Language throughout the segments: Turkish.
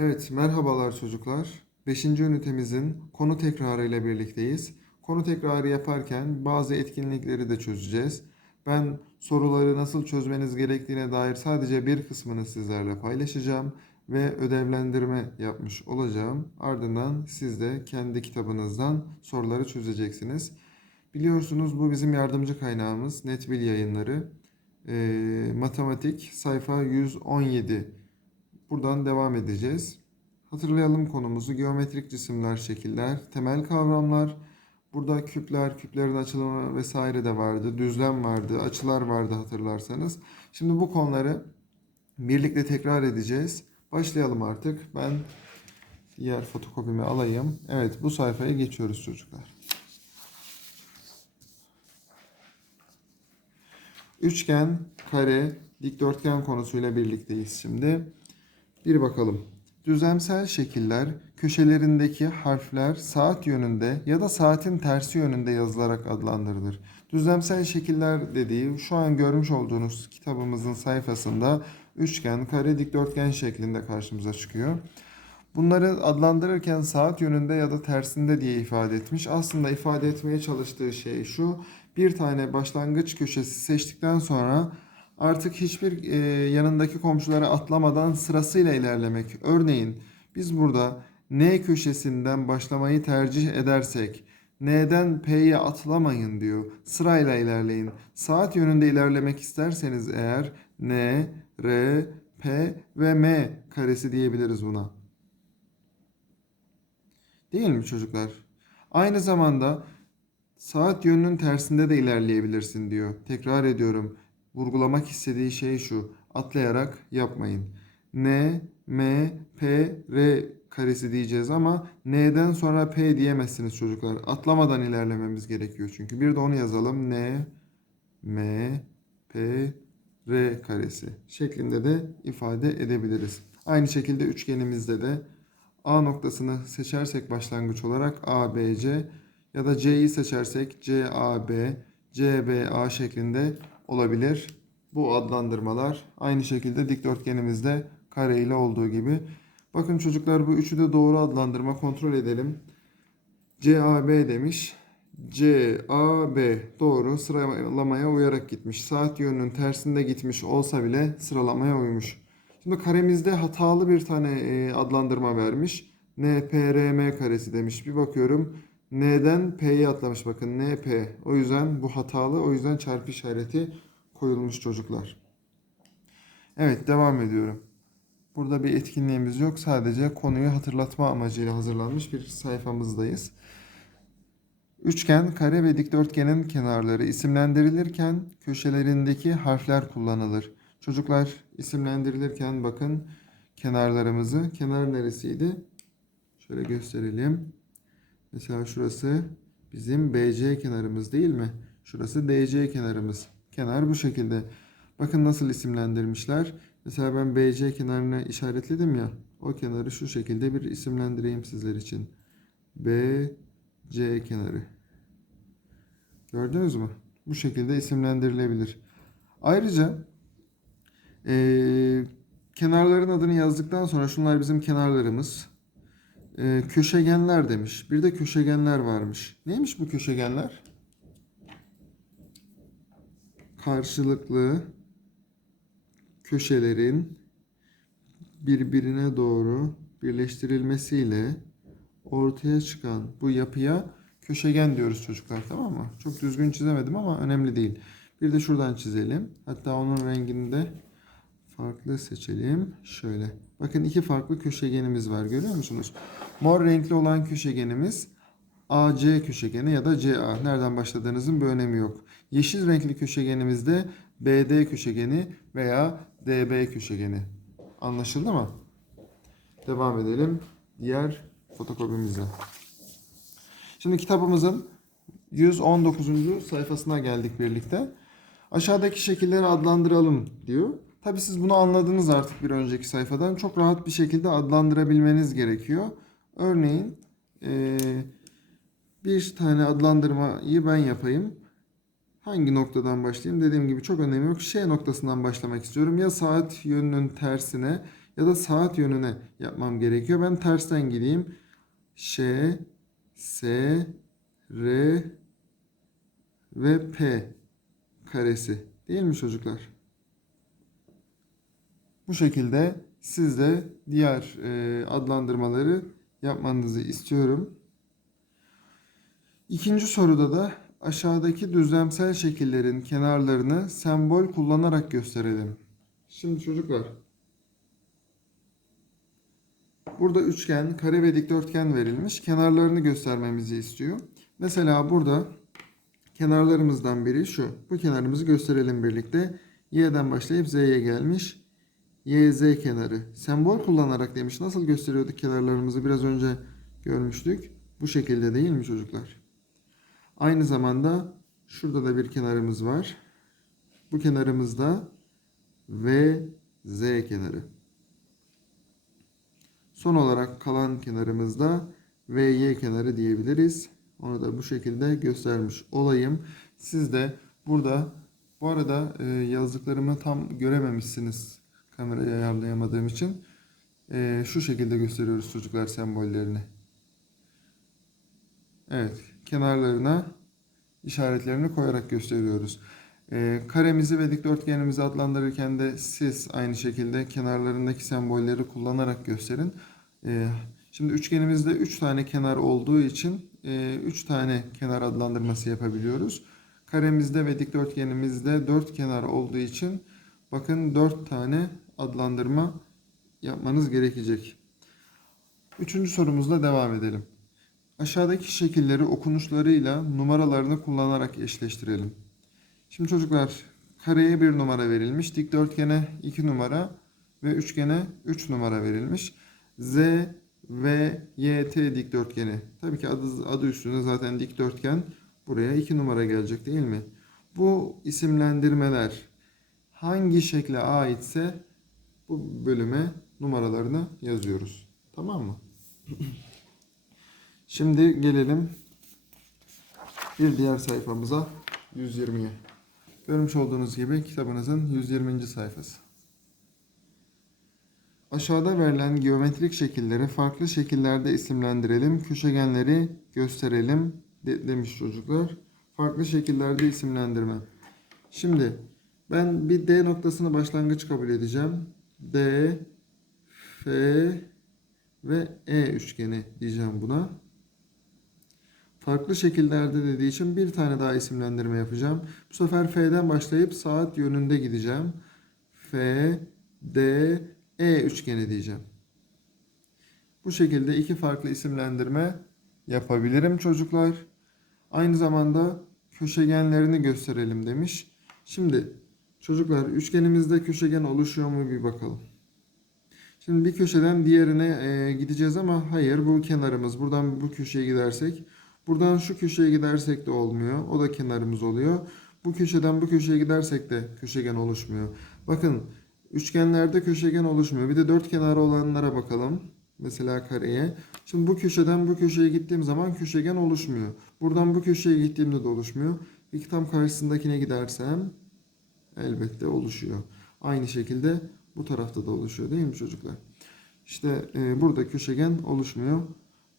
Evet, merhabalar çocuklar. 5. ünitemizin konu tekrarı ile birlikteyiz. Konu tekrarı yaparken bazı etkinlikleri de çözeceğiz. Ben soruları nasıl çözmeniz gerektiğine dair sadece bir kısmını sizlerle paylaşacağım ve ödevlendirme yapmış olacağım. Ardından siz de kendi kitabınızdan soruları çözeceksiniz. Biliyorsunuz bu bizim yardımcı kaynağımız Netbil yayınları. Ee, matematik sayfa 117 Buradan devam edeceğiz. Hatırlayalım konumuzu. Geometrik cisimler, şekiller, temel kavramlar. Burada küpler, küplerin açılımı vesaire de vardı. Düzlem vardı, açılar vardı hatırlarsanız. Şimdi bu konuları birlikte tekrar edeceğiz. Başlayalım artık. Ben diğer fotokopimi alayım. Evet bu sayfaya geçiyoruz çocuklar. Üçgen, kare, dikdörtgen konusuyla birlikteyiz şimdi. Bir bakalım. Düzlemsel şekiller köşelerindeki harfler saat yönünde ya da saatin tersi yönünde yazılarak adlandırılır. Düzlemsel şekiller dediği şu an görmüş olduğunuz kitabımızın sayfasında üçgen, kare, dikdörtgen şeklinde karşımıza çıkıyor. Bunları adlandırırken saat yönünde ya da tersinde diye ifade etmiş. Aslında ifade etmeye çalıştığı şey şu. Bir tane başlangıç köşesi seçtikten sonra artık hiçbir e, yanındaki komşulara atlamadan sırasıyla ilerlemek. Örneğin biz burada N köşesinden başlamayı tercih edersek N'den P'ye atlamayın diyor. Sırayla ilerleyin. Saat yönünde ilerlemek isterseniz eğer N, R, P ve M karesi diyebiliriz buna. Değil mi çocuklar? Aynı zamanda saat yönünün tersinde de ilerleyebilirsin diyor. Tekrar ediyorum. Vurgulamak istediği şey şu. Atlayarak yapmayın. N, M, P, R karesi diyeceğiz ama N'den sonra P diyemezsiniz çocuklar. Atlamadan ilerlememiz gerekiyor çünkü. Bir de onu yazalım. N, M, P, R karesi şeklinde de ifade edebiliriz. Aynı şekilde üçgenimizde de A noktasını seçersek başlangıç olarak ABC ya da C'yi seçersek CAB, CBA şeklinde olabilir. Bu adlandırmalar aynı şekilde dikdörtgenimizde kare ile olduğu gibi. Bakın çocuklar bu üçü de doğru adlandırma kontrol edelim. CAB demiş. CAB doğru sıralamaya uyarak gitmiş. Saat yönünün tersinde gitmiş olsa bile sıralamaya uymuş. Şimdi karemizde hatalı bir tane e, adlandırma vermiş. NPRM karesi demiş. Bir bakıyorum. N'den P'ye atlamış bakın. NP. O yüzden bu hatalı. O yüzden çarpı işareti koyulmuş çocuklar. Evet devam ediyorum. Burada bir etkinliğimiz yok. Sadece konuyu hatırlatma amacıyla hazırlanmış bir sayfamızdayız. Üçgen, kare ve dikdörtgenin kenarları isimlendirilirken köşelerindeki harfler kullanılır. Çocuklar isimlendirilirken bakın kenarlarımızı. Kenar neresiydi? Şöyle gösterelim. Mesela şurası bizim BC kenarımız değil mi? Şurası DC kenarımız. Kenar bu şekilde. Bakın nasıl isimlendirmişler. Mesela ben BC kenarını işaretledim ya. O kenarı şu şekilde bir isimlendireyim sizler için. BC kenarı. Gördünüz mü? Bu şekilde isimlendirilebilir. Ayrıca ee, kenarların adını yazdıktan sonra şunlar bizim kenarlarımız. Ee, köşegenler demiş. Bir de köşegenler varmış. Neymiş bu köşegenler? Karşılıklı köşelerin birbirine doğru birleştirilmesiyle ortaya çıkan bu yapıya köşegen diyoruz çocuklar tamam mı? Çok düzgün çizemedim ama önemli değil. Bir de şuradan çizelim. Hatta onun rengini de farklı seçelim. Şöyle. Bakın iki farklı köşegenimiz var görüyor musunuz? Mor renkli olan köşegenimiz AC köşegeni ya da CA. Nereden başladığınızın bir önemi yok. Yeşil renkli köşegenimiz de BD köşegeni veya DB köşegeni. Anlaşıldı mı? Devam edelim. Diğer fotokopimize. Şimdi kitabımızın 119. sayfasına geldik birlikte. Aşağıdaki şekilleri adlandıralım diyor. Tabi siz bunu anladınız artık bir önceki sayfadan. Çok rahat bir şekilde adlandırabilmeniz gerekiyor. Örneğin bir tane adlandırmayı ben yapayım. Hangi noktadan başlayayım? Dediğim gibi çok önemi yok. Şey noktasından başlamak istiyorum. Ya saat yönünün tersine ya da saat yönüne yapmam gerekiyor. Ben tersten gideyim. Ş, S, R ve P karesi. Değil mi çocuklar? Bu şekilde siz de diğer e, adlandırmaları yapmanızı istiyorum. İkinci soruda da aşağıdaki düzlemsel şekillerin kenarlarını sembol kullanarak gösterelim. Şimdi çocuklar burada üçgen, kare ve dikdörtgen verilmiş. Kenarlarını göstermemizi istiyor. Mesela burada kenarlarımızdan biri şu. Bu kenarımızı gösterelim birlikte. Y'den başlayıp Z'ye gelmiş. YZ kenarı. Sembol kullanarak demiş. Nasıl gösteriyorduk kenarlarımızı biraz önce görmüştük. Bu şekilde değil mi çocuklar? Aynı zamanda şurada da bir kenarımız var. Bu kenarımız da VZ kenarı. Son olarak kalan kenarımız da VY kenarı diyebiliriz. Onu da bu şekilde göstermiş olayım. Siz de burada bu arada e, yazdıklarımı tam görememişsiniz kamerayı ayarlayamadığım için. E, şu şekilde gösteriyoruz çocuklar sembollerini. Evet, kenarlarına işaretlerini koyarak gösteriyoruz. E, karemizi ve dikdörtgenimizi adlandırırken de siz aynı şekilde kenarlarındaki sembolleri kullanarak gösterin. E, şimdi üçgenimizde 3 tane kenar olduğu için 3 tane kenar adlandırması yapabiliyoruz. Karemizde ve dikdörtgenimizde 4 kenar olduğu için bakın 4 tane adlandırma yapmanız gerekecek. Üçüncü sorumuzla devam edelim. Aşağıdaki şekilleri okunuşlarıyla numaralarını kullanarak eşleştirelim. Şimdi çocuklar kareye 1 numara verilmiş, dikdörtgene 2 numara ve üçgene 3 numara verilmiş. Z ve YT dikdörtgeni. Tabii ki adı, adı üstünde zaten dikdörtgen. Buraya 2 numara gelecek değil mi? Bu isimlendirmeler hangi şekle aitse bu bölüme numaralarını yazıyoruz. Tamam mı? Şimdi gelelim bir diğer sayfamıza 120'ye. Görmüş olduğunuz gibi kitabınızın 120. sayfası. Aşağıda verilen geometrik şekilleri farklı şekillerde isimlendirelim. Köşegenleri gösterelim de, demiş çocuklar. Farklı şekillerde isimlendirme. Şimdi ben bir D noktasını başlangıç kabul edeceğim. D, F ve E üçgeni diyeceğim buna. Farklı şekillerde dediği için bir tane daha isimlendirme yapacağım. Bu sefer F'den başlayıp saat yönünde gideceğim. F, D, E üçgeni diyeceğim. Bu şekilde iki farklı isimlendirme yapabilirim çocuklar. Aynı zamanda köşegenlerini gösterelim demiş. Şimdi çocuklar üçgenimizde köşegen oluşuyor mu bir bakalım. Şimdi bir köşeden diğerine e, gideceğiz ama hayır bu kenarımız. Buradan bu köşeye gidersek buradan şu köşeye gidersek de olmuyor. O da kenarımız oluyor. Bu köşeden bu köşeye gidersek de köşegen oluşmuyor. Bakın üçgenlerde köşegen oluşmuyor. Bir de dört kenarı olanlara bakalım. Mesela kareye. Şimdi bu köşeden bu köşeye gittiğim zaman köşegen oluşmuyor. Buradan bu köşeye gittiğimde de oluşmuyor. Peki tam karşısındakine gidersem elbette oluşuyor. Aynı şekilde bu tarafta da oluşuyor değil mi çocuklar? İşte e, burada köşegen oluşmuyor.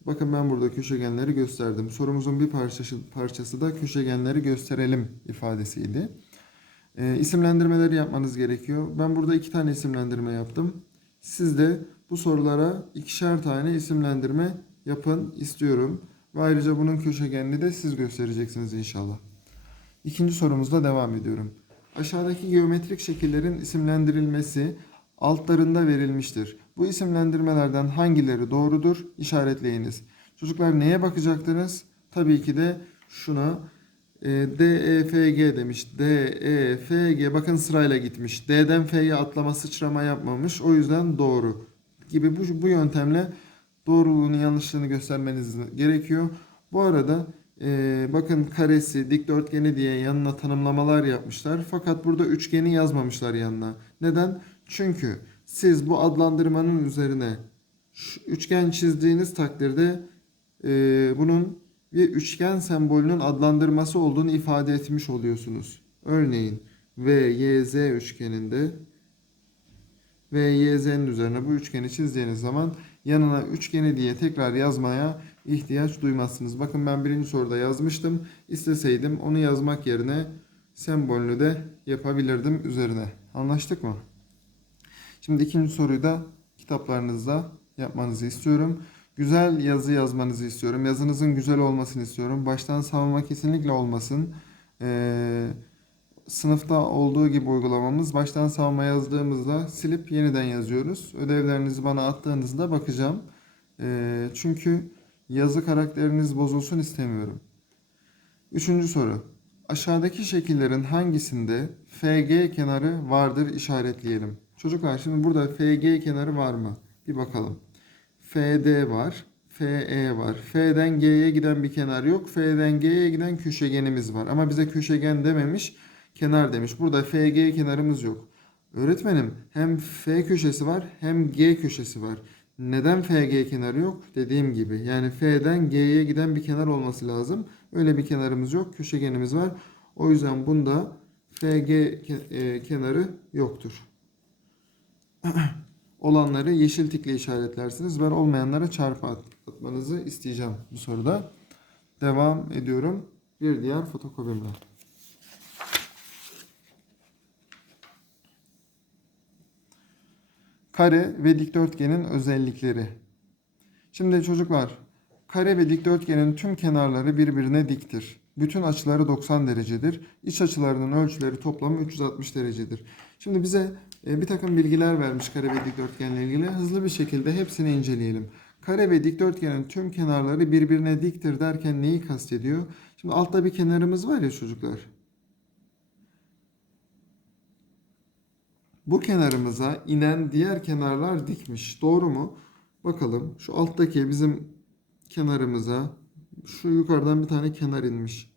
Bakın ben burada köşegenleri gösterdim. Sorumuzun bir parçası, parçası da köşegenleri gösterelim ifadesiydi. E, isimlendirmeleri yapmanız gerekiyor. Ben burada iki tane isimlendirme yaptım. Siz de bu sorulara ikişer tane isimlendirme yapın istiyorum. Ve ayrıca bunun köşegenini de siz göstereceksiniz inşallah. İkinci sorumuzla devam ediyorum. Aşağıdaki geometrik şekillerin isimlendirilmesi altlarında verilmiştir. Bu isimlendirmelerden hangileri doğrudur? İşaretleyiniz. Çocuklar neye bakacaktınız? Tabii ki de şuna e, DEFG demiş. DEFG bakın sırayla gitmiş. D'den F'ye atlama sıçrama yapmamış. O yüzden doğru gibi bu, bu yöntemle doğruluğunu yanlışlığını göstermeniz gerekiyor. Bu arada e, bakın karesi, dikdörtgeni diye yanına tanımlamalar yapmışlar. Fakat burada üçgeni yazmamışlar yanına. Neden? Çünkü siz bu adlandırmanın üzerine üçgen çizdiğiniz takdirde e, bunun bir üçgen sembolünün adlandırması olduğunu ifade etmiş oluyorsunuz. Örneğin VYZ üçgeninde ve YZ'nin üzerine bu üçgeni çizdiğiniz zaman yanına üçgeni diye tekrar yazmaya ihtiyaç duymazsınız. Bakın ben birinci soruda yazmıştım. İsteseydim onu yazmak yerine sembolünü de yapabilirdim üzerine. Anlaştık mı? Şimdi ikinci soruyu da kitaplarınızda yapmanızı istiyorum. Güzel yazı yazmanızı istiyorum. Yazınızın güzel olmasını istiyorum. Baştan savunma kesinlikle olmasın. Ee, sınıfta olduğu gibi uygulamamız baştan savunma yazdığımızda silip yeniden yazıyoruz. Ödevlerinizi bana attığınızda bakacağım. Ee, çünkü yazı karakteriniz bozulsun istemiyorum. Üçüncü soru. Aşağıdaki şekillerin hangisinde FG kenarı vardır işaretleyelim. Çocuklar şimdi burada FG kenarı var mı? Bir bakalım. FD var. FE var. F'den G'ye giden bir kenar yok. F'den G'ye giden köşegenimiz var. Ama bize köşegen dememiş, kenar demiş. Burada FG kenarımız yok. Öğretmenim hem F köşesi var hem G köşesi var. Neden FG kenarı yok? Dediğim gibi yani F'den G'ye giden bir kenar olması lazım. Öyle bir kenarımız yok. Köşegenimiz var. O yüzden bunda FG e, kenarı yoktur. Olanları yeşil tikle işaretlersiniz. Ben olmayanlara çarpı at- atmanızı isteyeceğim bu soruda. Devam ediyorum. Bir diğer fotokopimle. Kare ve dikdörtgenin özellikleri. Şimdi çocuklar, kare ve dikdörtgenin tüm kenarları birbirine diktir. Bütün açıları 90 derecedir. İç açılarının ölçüleri toplamı 360 derecedir. Şimdi bize e, bir takım bilgiler vermiş kare ve dikdörtgenle ilgili. Hızlı bir şekilde hepsini inceleyelim. Kare ve dikdörtgenin tüm kenarları birbirine diktir derken neyi kastediyor? Şimdi altta bir kenarımız var ya çocuklar. Bu kenarımıza inen diğer kenarlar dikmiş. Doğru mu? Bakalım. Şu alttaki bizim kenarımıza şu yukarıdan bir tane kenar inmiş.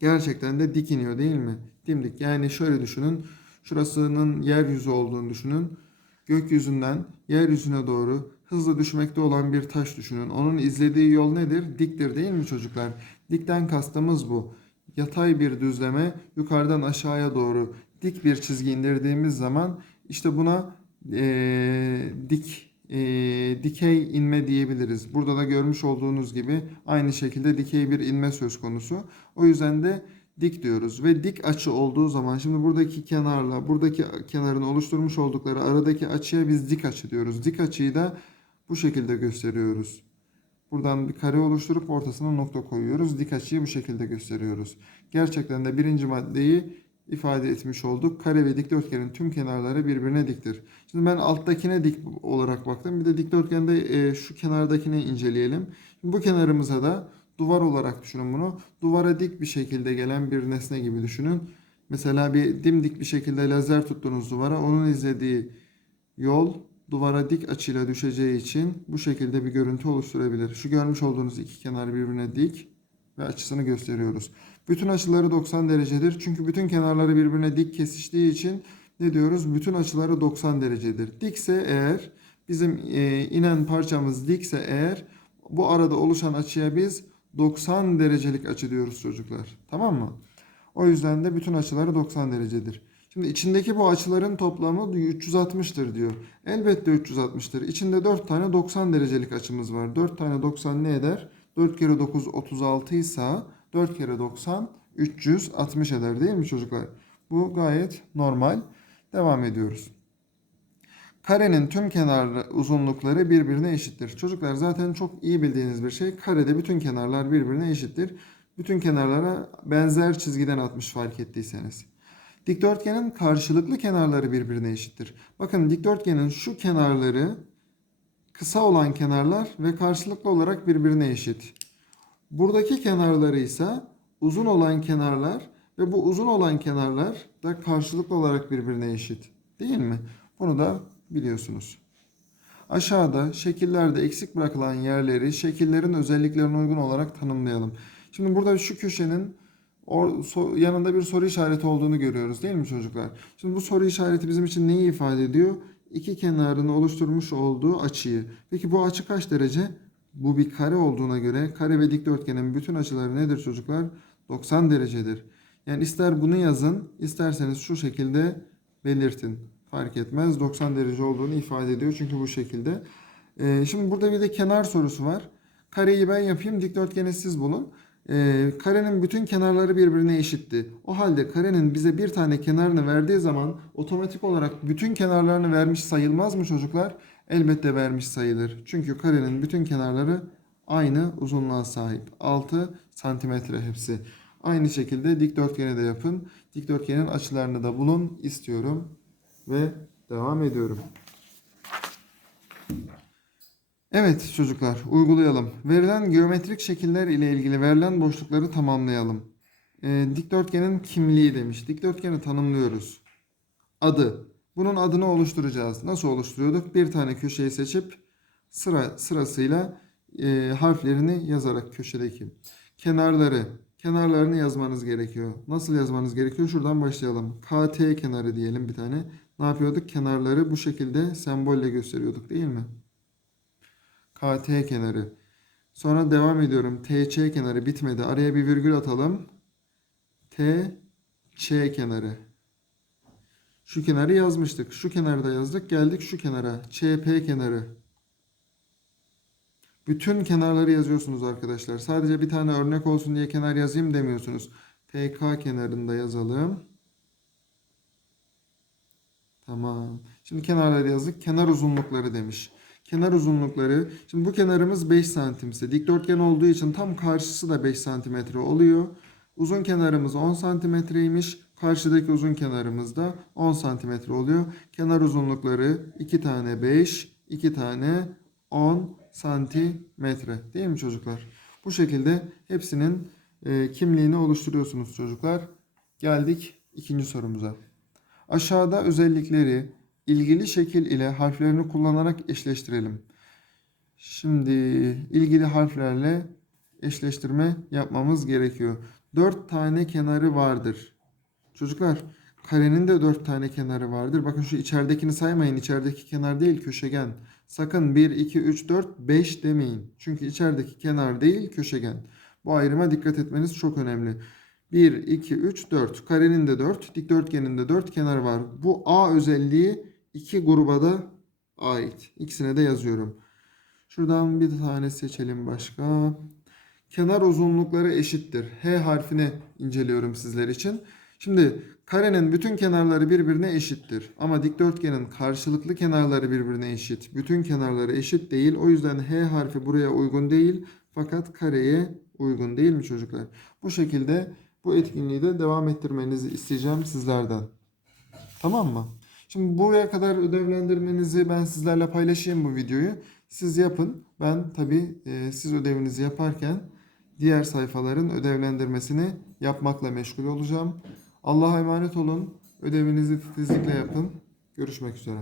Gerçekten de dik iniyor değil mi? Dimdik. Yani şöyle düşünün. Şurasının yeryüzü olduğunu düşünün. Gökyüzünden yeryüzüne doğru hızla düşmekte olan bir taş düşünün. Onun izlediği yol nedir? Diktir değil mi çocuklar? Dikten kastımız bu. Yatay bir düzleme yukarıdan aşağıya doğru dik bir çizgi indirdiğimiz zaman işte buna eee, dik eee, dikey inme diyebiliriz. Burada da görmüş olduğunuz gibi aynı şekilde dikey bir inme söz konusu. O yüzden de dik diyoruz ve dik açı olduğu zaman şimdi buradaki kenarla buradaki kenarın oluşturmuş oldukları aradaki açıya biz dik açı diyoruz. Dik açıyı da bu şekilde gösteriyoruz. Buradan bir kare oluşturup ortasına nokta koyuyoruz. Dik açıyı bu şekilde gösteriyoruz. Gerçekten de birinci maddeyi ifade etmiş olduk. Kare ve dikdörtgenin tüm kenarları birbirine diktir. Şimdi ben alttakine dik olarak baktım. Bir de dikdörtgende e, şu kenardakini inceleyelim. Şimdi bu kenarımıza da duvar olarak düşünün bunu. Duvara dik bir şekilde gelen bir nesne gibi düşünün. Mesela bir dimdik bir şekilde lazer tuttunuz duvara. Onun izlediği yol duvara dik açıyla düşeceği için bu şekilde bir görüntü oluşturabilir. Şu görmüş olduğunuz iki kenar birbirine dik ve açısını gösteriyoruz. Bütün açıları 90 derecedir. Çünkü bütün kenarları birbirine dik kesiştiği için ne diyoruz? Bütün açıları 90 derecedir. Dikse eğer bizim e, inen parçamız dikse eğer bu arada oluşan açıya biz 90 derecelik açı diyoruz çocuklar. Tamam mı? O yüzden de bütün açıları 90 derecedir. Şimdi içindeki bu açıların toplamı 360'tır diyor. Elbette 360'tır. İçinde 4 tane 90 derecelik açımız var. 4 tane 90 ne eder? 4 kere 9 36 ise 4 kere 90 360 eder değil mi çocuklar? Bu gayet normal. Devam ediyoruz. Karenin tüm kenar uzunlukları birbirine eşittir. Çocuklar zaten çok iyi bildiğiniz bir şey. Karede bütün kenarlar birbirine eşittir. Bütün kenarlara benzer çizgiden atmış fark ettiyseniz. Dikdörtgenin karşılıklı kenarları birbirine eşittir. Bakın dikdörtgenin şu kenarları kısa olan kenarlar ve karşılıklı olarak birbirine eşit. Buradaki kenarları ise uzun olan kenarlar ve bu uzun olan kenarlar da karşılıklı olarak birbirine eşit. Değil mi? Bunu da biliyorsunuz. Aşağıda şekillerde eksik bırakılan yerleri şekillerin özelliklerine uygun olarak tanımlayalım. Şimdi burada şu köşenin yanında bir soru işareti olduğunu görüyoruz değil mi çocuklar? Şimdi bu soru işareti bizim için neyi ifade ediyor? İki kenarını oluşturmuş olduğu açıyı. Peki bu açı kaç derece? Bu bir kare olduğuna göre kare ve dikdörtgenin bütün açıları nedir çocuklar? 90 derecedir. Yani ister bunu yazın, isterseniz şu şekilde belirtin. Fark etmez. 90 derece olduğunu ifade ediyor. Çünkü bu şekilde. Ee, şimdi burada bir de kenar sorusu var. Kareyi ben yapayım. Dikdörtgeni siz bulun. Ee, karenin bütün kenarları birbirine eşitti. O halde karenin bize bir tane kenarını verdiği zaman otomatik olarak bütün kenarlarını vermiş sayılmaz mı çocuklar? Elbette vermiş sayılır. Çünkü karenin bütün kenarları aynı uzunluğa sahip. 6 santimetre hepsi. Aynı şekilde dikdörtgeni de yapın. Dikdörtgenin açılarını da bulun istiyorum. Ve devam ediyorum. Evet çocuklar uygulayalım. Verilen geometrik şekiller ile ilgili verilen boşlukları tamamlayalım. Ee, dikdörtgenin kimliği demiş. Dikdörtgeni tanımlıyoruz. Adı. Bunun adını oluşturacağız. Nasıl oluşturuyorduk? Bir tane köşeyi seçip sıra sırasıyla e, harflerini yazarak köşedeki. Kenarları. Kenarlarını yazmanız gerekiyor. Nasıl yazmanız gerekiyor? Şuradan başlayalım. KT kenarı diyelim bir tane. Ne yapıyorduk? Kenarları bu şekilde sembolle gösteriyorduk değil mi? KT kenarı. Sonra devam ediyorum. TC kenarı bitmedi. Araya bir virgül atalım. TC kenarı. Şu kenarı yazmıştık. Şu kenarı da yazdık. Geldik şu kenara. ÇP kenarı. Bütün kenarları yazıyorsunuz arkadaşlar. Sadece bir tane örnek olsun diye kenar yazayım demiyorsunuz. PK kenarında yazalım. Tamam. Şimdi kenarları yazdık. Kenar uzunlukları demiş. Kenar uzunlukları. Şimdi bu kenarımız 5 santimse dikdörtgen olduğu için tam karşısı da 5 santimetre oluyor. Uzun kenarımız 10 santimetreymiş. Karşıdaki uzun kenarımız da 10 santimetre oluyor. Kenar uzunlukları 2 tane 5, 2 tane 10 santimetre. Değil mi çocuklar? Bu şekilde hepsinin e, kimliğini oluşturuyorsunuz çocuklar. Geldik ikinci sorumuza. Aşağıda özellikleri ilgili şekil ile harflerini kullanarak eşleştirelim. Şimdi ilgili harflerle eşleştirme yapmamız gerekiyor. 4 tane kenarı vardır. Çocuklar karenin de 4 tane kenarı vardır. Bakın şu içeridekini saymayın. İçerideki kenar değil köşegen. Sakın 1, 2, 3, 4, 5 demeyin. Çünkü içerideki kenar değil köşegen. Bu ayrıma dikkat etmeniz çok önemli. 1, 2, 3, 4. Karenin de 4, dikdörtgenin de 4 kenar var. Bu A özelliği iki gruba da ait. İkisine de yazıyorum. Şuradan bir tane seçelim başka. Kenar uzunlukları eşittir. H harfini inceliyorum sizler için. Şimdi karenin bütün kenarları birbirine eşittir. Ama dikdörtgenin karşılıklı kenarları birbirine eşit. Bütün kenarları eşit değil. O yüzden H harfi buraya uygun değil. Fakat kareye uygun değil mi çocuklar? Bu şekilde bu etkinliği de devam ettirmenizi isteyeceğim sizlerden. Tamam mı? Şimdi buraya kadar ödevlendirmenizi ben sizlerle paylaşayım bu videoyu. Siz yapın. Ben tabii e, siz ödevinizi yaparken diğer sayfaların ödevlendirmesini yapmakla meşgul olacağım. Allah'a emanet olun. Ödevinizi titizlikle yapın. Görüşmek üzere.